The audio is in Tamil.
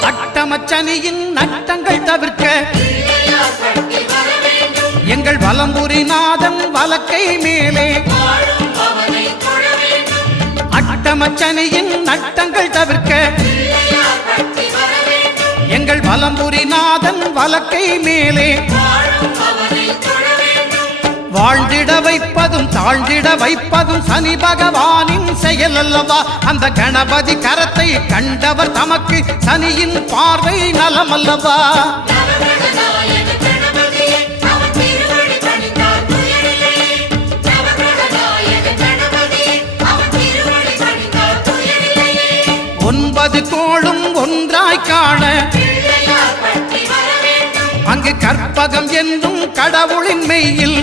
அட்டமச்சனியின் நட்டங்கள் தவிர்க்க எங்கள் வலம்புரிநாதன் வலக்கை மேலே அட்டமச்சனியின் நட்டங்கள் தவிர்க்க எங்கள் வலம்புரிநாதன் வலக்கை மேலே வாழ்ந்திட வைப்பதும் தாழ்ந்திட வைப்பதும் சனி பகவானின் செயல் அல்லவா அந்த கணபதி கரத்தை கண்டவர் தமக்கு சனியின் பார்வை நலம் அல்லவா ஒன்பது கோளும் ஒன்றாய் காண அங்கு கற்பகம் என்னும் கடவுளின் மெய்யில்